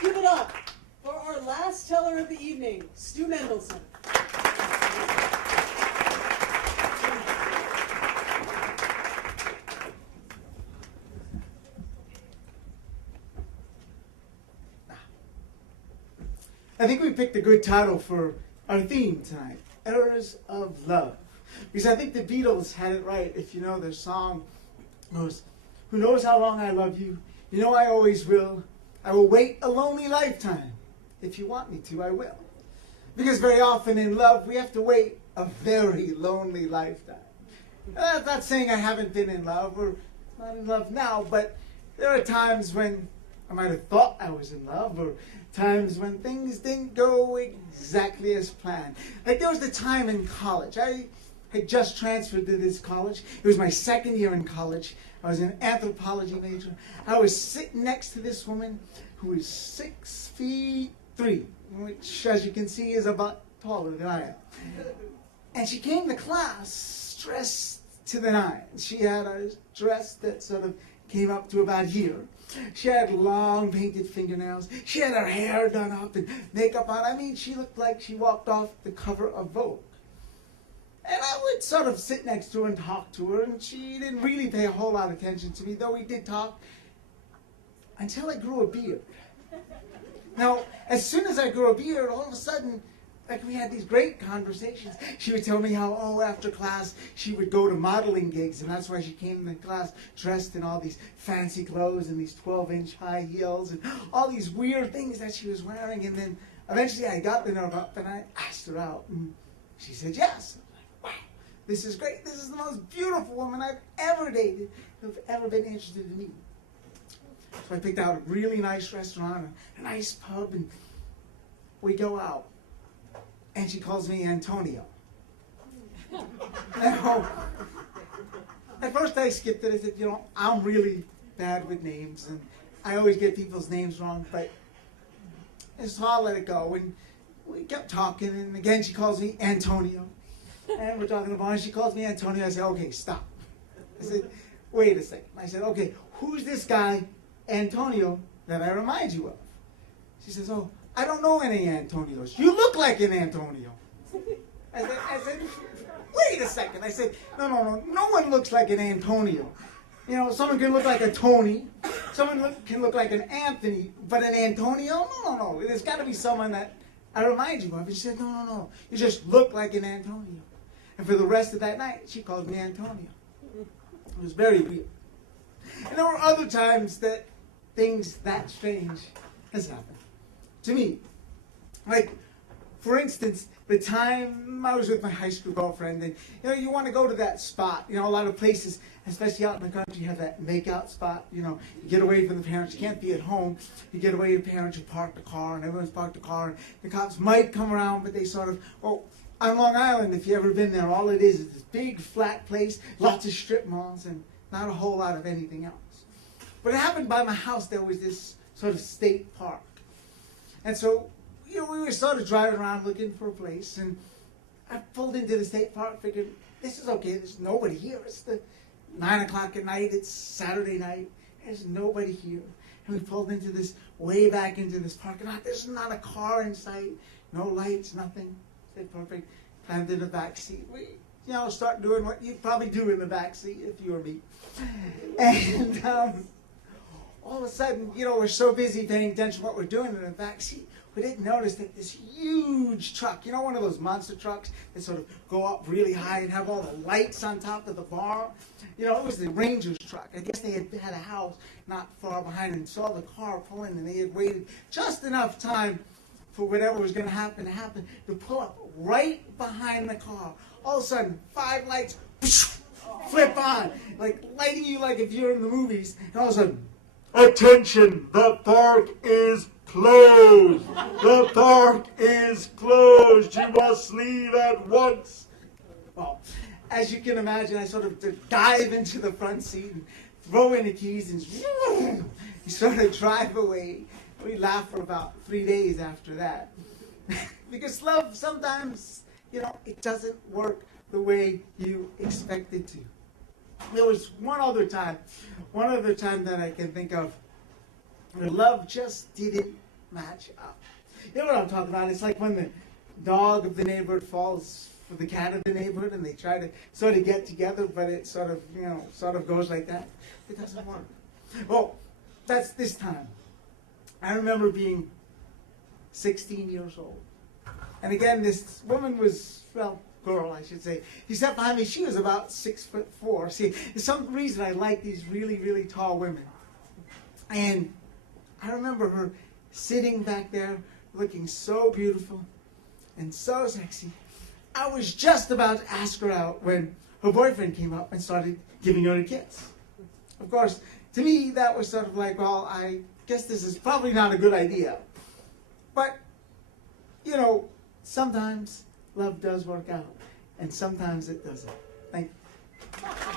give it up for our last teller of the evening, Stu Mendelson. I think we picked a good title for our theme tonight, Errors of Love. Because I think the Beatles had it right. If you know their song, goes, who knows how long I love you? You know I always will. I will wait a lonely lifetime. If you want me to, I will. Because very often in love, we have to wait a very lonely lifetime. I'm not saying I haven't been in love or not in love now, but there are times when I might have thought I was in love, or times when things didn't go exactly as planned. Like there was the time in college. I had just transferred to this college. It was my second year in college. I was an anthropology major. I was sitting next to this woman who is 6'3", which, as you can see, is about taller than I am. And she came to class dressed to the nines. She had a dress that sort of came up to about here. She had long painted fingernails. She had her hair done up and makeup on. I mean, she looked like she walked off the cover of Vogue. And I would sort of sit next to her and talk to her, and she didn't really pay a whole lot of attention to me, though we did talk, until I grew a beard. Now, as soon as I grew a beard, all of a sudden, like we had these great conversations. She would tell me how, after class, she would go to modeling gigs, and that's why she came to class dressed in all these fancy clothes and these 12-inch high heels and all these weird things that she was wearing. And then eventually I got the nerve up and I asked her out, and she said yes. I was like, wow, this is great. This is the most beautiful woman I've ever dated, who've ever been interested in me. So I picked out a really nice restaurant, a nice pub, and we go out. And she calls me Antonio. Now, at first I skipped it. I said, I'm really bad with names, and I always get people's names wrong, but so I'll let it go. And we kept talking, and again she calls me Antonio. And we're talking about it. She calls me Antonio. I said, okay, stop. I said, wait a second. I said, okay, who's this guy, Antonio, that I remind you of? She says, oh, I don't know any Antonios. You look like an Antonio. I said, wait a second. I said, no one looks like an Antonio. Someone can look like a Tony. Someone can look like an Anthony. But an Antonio? No. There's got to be someone that I remind you of. And she said, no. You just look like an Antonio. And for the rest of that night, she called me Antonio. It was very weird. And there were other times that things that strange has happened to me. Like, for instance, the time I was with my high school girlfriend, and you want to go to that spot. A lot of places, especially out in the country, have that makeout spot. You get away from the parents. You can't be at home. You get away from the parents. You park the car, and everyone's parked the car. And the cops might come around, but they sort of, on Long Island, if you've ever been there, all it is this big flat place, lots of strip malls, and not a whole lot of anything else. But it happened by my house. There was this sort of state park. And so, we were sort of driving around looking for a place, and I pulled into the state park, figured, this is okay, there's nobody here. It's 9 o'clock at night, it's Saturday night, there's nobody here. And we pulled way back into this parking lot. There's not a car in sight, no lights, nothing. Said perfect. Climbed in the back seat. We, start doing what you'd probably do in the back seat if you were me. And all of a sudden, we're so busy paying attention to what we're doing in the back seat, we didn't notice that this huge truck, one of those monster trucks that sort of go up really high and have all the lights on top of the bar. It was the Ranger's truck. I guess they had a house not far behind and saw the car pull in, and they had waited just enough time for whatever was going to happen to pull up right behind the car. All of a sudden, 5 lights flip on, like lighting you like if you're in the movies, and all of a sudden, attention, the park is closed. The park is closed. You must leave at once. Well, as you can imagine, I sort of dive into the front seat and throw in the keys and you sort of drive away. We laughed for about 3 days after that. Because love, sometimes, it doesn't work the way you expect it to. There was one other time that I can think of where love just didn't match up. You know what I'm talking about? It's like when the dog of the neighborhood falls for the cat of the neighborhood, and they try to sort of get together, but it sort of goes like that. It doesn't work. Well, that's this time. I remember being 16 years old. And again, this woman was, well, girl, I should say. She sat behind me. She was about 6'4". See, for some reason I like these really, really tall women. And I remember her sitting back there looking so beautiful and so sexy. I was just about to ask her out when her boyfriend came up and started giving her a kiss. Of course, to me, that was sort of like, well, I guess this is probably not a good idea. But, you know, sometimes love does work out, and sometimes it doesn't. Thank you.